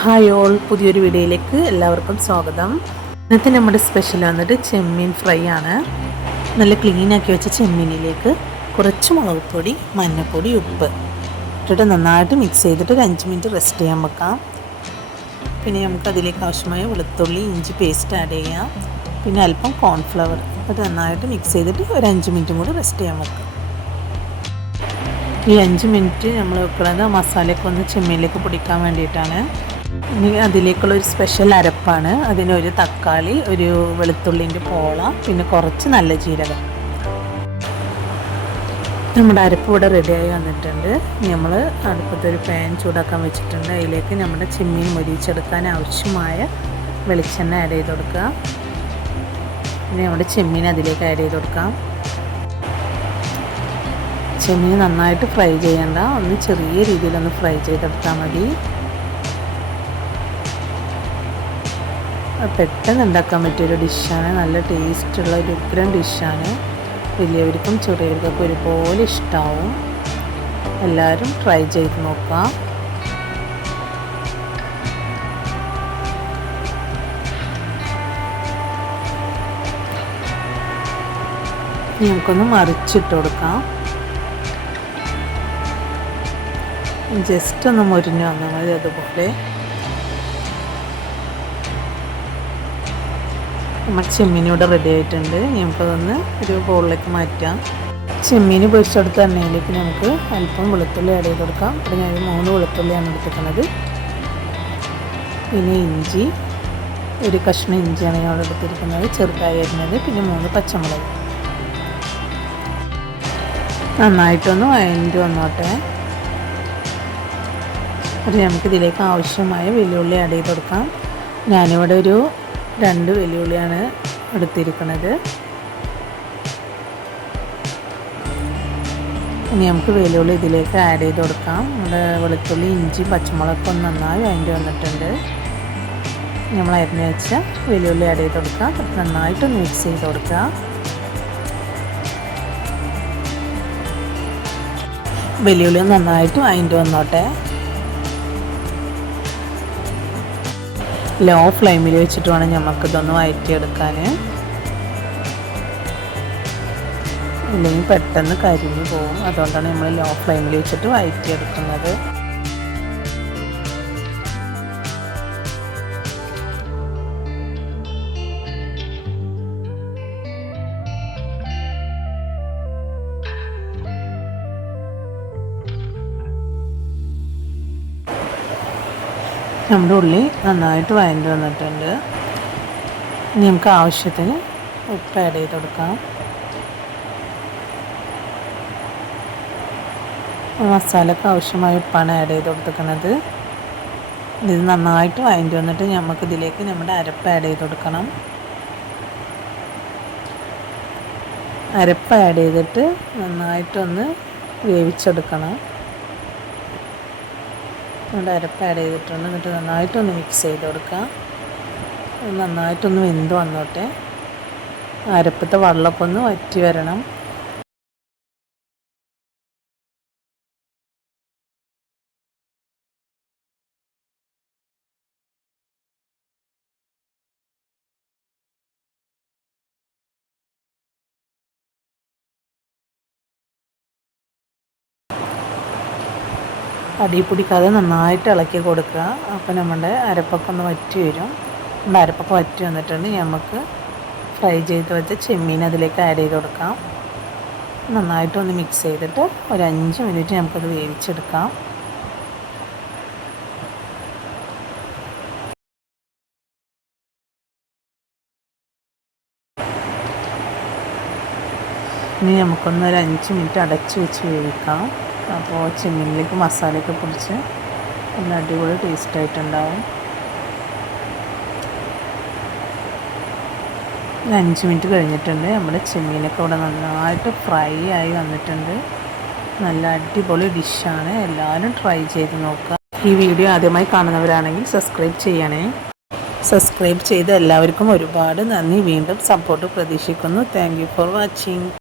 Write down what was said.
Hi all പുതിയൊരു വീഡിയോയിലേക്ക് എല്ലാവർക്കും സ്വാഗതം. ഇന്നത്തെ നമ്മുടെ സ്പെഷ്യൽ വന്നിട്ട് ചെമ്മീൻ ഫ്രൈ ആണ്. നല്ല ക്ലീനാക്കി വെച്ച ചെമ്മീനിലേക്ക് കുറച്ച് മുളക് പൊടി മഞ്ഞൾപ്പൊടി ഉപ്പ് ഇട്ടിട്ട് നന്നായിട്ട് മിക്സ് ചെയ്തിട്ട് ഒരു അഞ്ച് മിനിറ്റ് റെസ്റ്റ് ചെയ്യാൻ വെക്കാം. പിന്നെ നമുക്ക് അതിലേക്ക് ആവശ്യമായ വെളുത്തുള്ളി ഇഞ്ചി പേസ്റ്റ് ആഡ് ചെയ്യാം. പിന്നെ അല്പം കോൺഫ്ലവർ അത് നന്നായിട്ട് മിക്സ് ചെയ്തിട്ട് ഒരു അഞ്ച് മിനിറ്റും കൂടി റെസ്റ്റ് ചെയ്യാൻ വെക്കാം. ഈ അഞ്ച് മിനിറ്റ് നമ്മൾ വെക്കുന്നത് മസാലയൊക്കെ ഒന്ന് ചെമ്മീനിലേക്ക് പൊടിക്കാൻ വേണ്ടിയിട്ടാണ്. ഇനി അതിലേക്കുള്ള ഒരു സ്പെഷ്യൽ അരപ്പാണ്. അതിനൊരു തക്കാളി ഒരു വെളുത്തുള്ളിന്റെ പോള പിന്നെ കുറച്ച് നല്ല ജീരകം. നമ്മുടെ അരപ്പ് ഇവിടെ റെഡിയായി വന്നിട്ടുണ്ട്. നമ്മൾ അടുപ്പത്തൊരു പാൻ ചൂടാക്കാൻ വെച്ചിട്ടുണ്ട്. അതിലേക്ക് നമ്മുടെ ചെമ്മീൻ മൊരിച്ചെടുക്കാൻ ആവശ്യമായ വെളിച്ചെണ്ണ ആഡ് ചെയ്ത് കൊടുക്കുക. പിന്നെ നമ്മുടെ ചെമ്മീൻ അതിലേക്ക് ആഡ് ചെയ്ത് കൊടുക്കാം. ചെമ്മീൻ നന്നായിട്ട് ഫ്രൈ ചെയ്യണ്ട. ഒന്ന് ചെറിയ രീതിയിലൊന്ന് ഫ്രൈ ചെയ്തെടുത്താൽ മതി. പെട്ടെന്ന് ഉണ്ടാക്കാൻ പറ്റിയൊരു ഡിഷാണ്. നല്ല ടേസ്റ്റുള്ള ഒരു ഉഗ്രം ഡിഷാണ്. വലിയവർക്കും ചെറിയവർക്കൊക്കെ ഒരുപോലെ ഇഷ്ടമാവും എല്ലാവരും ട്രൈ ചെയ്ത് നോക്കാം. നമുക്കൊന്ന് മറിച്ചിട്ട് കൊടുക്കാം. ജസ്റ്റ് ഒന്ന് മുരിഞ്ഞു വന്നാൽ മതി അതുപോലെ. നമ്മുടെ ചെമ്മീൻ ഇവിടെ റെഡി ആയിട്ടുണ്ട്. നമുക്കതൊന്ന് ഒരു ബോളിലേക്ക് മാറ്റാം. ചെമ്മീൻ പൊരിച്ചെടുത്ത എണ്ണയിലേക്ക് നമുക്ക് അല്പം വെളുത്തുള്ളി ആഡ് ചെയ്ത് കൊടുക്കാം. അപ്പോൾ ഞാൻ മൂന്ന് വെളുത്തുള്ളിയാണ് എടുത്തിരിക്കുന്നത് പിന്നെ ഇഞ്ചി. ഒരു കഷ്ണം ഇഞ്ചിയാണ് ഞാൻ എടുത്തിരിക്കുന്നത്. ചെറുതായി അരിഞ്ഞത്. പിന്നെ മൂന്ന് പച്ചമുളക്. നന്നായിട്ടൊന്ന് വഴണ്ടി വന്നോട്ടെ. അത് നമുക്ക് ഇതിലേക്ക് ആവശ്യമായ വെല്ലുള്ളി ആഡ് ചെയ്ത് കൊടുക്കാം. ഞാനിവിടെ ഒരു രണ്ട് വെല്ലുള്ളിയാണ് എടുത്തിരിക്കുന്നത്. ഇനി നമുക്ക് വെല്ലുള്ളി ഇതിലേക്ക് ആഡ് ചെയ്ത് കൊടുക്കാം. നമ്മുടെ വെളുത്തുള്ളി ഇഞ്ചി പച്ചമുളകൊക്കെ നന്നായി അതിന്റെ വന്നിട്ടുണ്ട്. നമ്മൾ അരിഞ്ഞ് വെച്ച വെല്ലുള്ളി ആഡ് ചെയ്ത് കൊടുക്കാം. നന്നായിട്ട് മിക്സ് ചെയ്ത് കൊടുക്കാം വെല്ലുള്ളി നന്നായിട്ട് അതിന്റെ വന്നോട്ടെ. ലോ ഫ്ലെയിമിൽ വെച്ചിട്ട് വേണം നമുക്കിതൊന്ന് വഴറ്റിയെടുക്കാൻ ഇല്ലെങ്കിൽ പെട്ടെന്ന് കരിഞ്ഞു പോകും. അതുകൊണ്ടാണ് നമ്മൾ ലോ ഫ്ലെയിമിൽ വെച്ചിട്ട് വഴറ്റിയെടുക്കുന്നത് നമ്മുടെ ഉള്ളി നന്നായിട്ട് വഴണ്ട് വന്നിട്ടുണ്ട്. ഇനി നമുക്ക് ആവശ്യത്തിന് ഉപ്പ് ആഡ് ചെയ്ത് കൊടുക്കാം. മസാലക്ക് ആവശ്യമായ ഉപ്പാണ് ആഡ് ചെയ്ത് കൊടുത്തിരിക്കുന്നത്. ഇത് നന്നായിട്ട് വഴണ്ടി വന്നിട്ട് നമുക്ക് ഇതിലേക്ക് നമ്മുടെ അരപ്പ് ആഡ് ചെയ്ത് കൊടുക്കണം. അരപ്പ് ആഡ് ചെയ്തിട്ട് നന്നായിട്ടൊന്ന് വേവിച്ചെടുക്കണം. നമ്മുടെ അരപ്പ് ആഡ് ചെയ്തിട്ടുണ്ട്. എന്നിട്ട് നന്നായിട്ടൊന്ന് മിക്സ് ചെയ്ത് കൊടുക്കാം. നന്നായിട്ടൊന്ന് വെന്ത് വന്നോട്ടെ. അരപ്പത്തെ വെള്ളമൊക്കെ ഒന്ന് വറ്റി വരണം. അടി പിടിക്കാതെ നന്നായിട്ട് ഇളക്കി കൊടുക്കുക. അപ്പോൾ നമ്മുടെ അരപ്പൊക്കെ ഒന്ന് വറ്റി വരും. നമ്മുടെ അരപ്പൊക്കെ വറ്റി വന്നിട്ടുണ്ട്. നമുക്ക് ഫ്രൈ ചെയ്ത് വെച്ച ചെമ്മീൻ അതിലേക്ക് ആഡ് ചെയ്ത് കൊടുക്കാം. നന്നായിട്ടൊന്ന് മിക്സ് ചെയ്തിട്ട് ഒരു അഞ്ച് മിനിറ്റ് നമുക്കത് വേവിച്ചെടുക്കാം. ഇനി നമുക്കൊന്ന് ഒരു അഞ്ച് മിനിറ്റ് അടച്ചു വെച്ച് വേവിക്കാം. അപ്പോൾ ചിമ്മിലേക്ക് മസാലയൊക്കെ പൊടിച്ച് നല്ല അടിപൊളി ടേസ്റ്റ് ആയിട്ടുണ്ടാവും. അഞ്ച് മിനിറ്റ് കഴിഞ്ഞിട്ടുണ്ട്. നമ്മുടെ ചെമ്മീനൊക്കെ ഇവിടെ നന്നായിട്ട് ഫ്രൈ ആയി വന്നിട്ടുണ്ട്. നല്ല അടിപൊളി ഡിഷാണ് എല്ലാവരും ട്രൈ ചെയ്ത് നോക്കുക. ഈ വീഡിയോ ആദ്യമായി കാണുന്നവരാണെങ്കിൽ സബ്സ്ക്രൈബ് ചെയ്യണേ. സബ്സ്ക്രൈബ് ചെയ്ത് എല്ലാവർക്കും ഒരുപാട് നന്ദി. വീണ്ടും സപ്പോർട്ട് പ്രതീക്ഷിക്കുന്നു. Thank for watching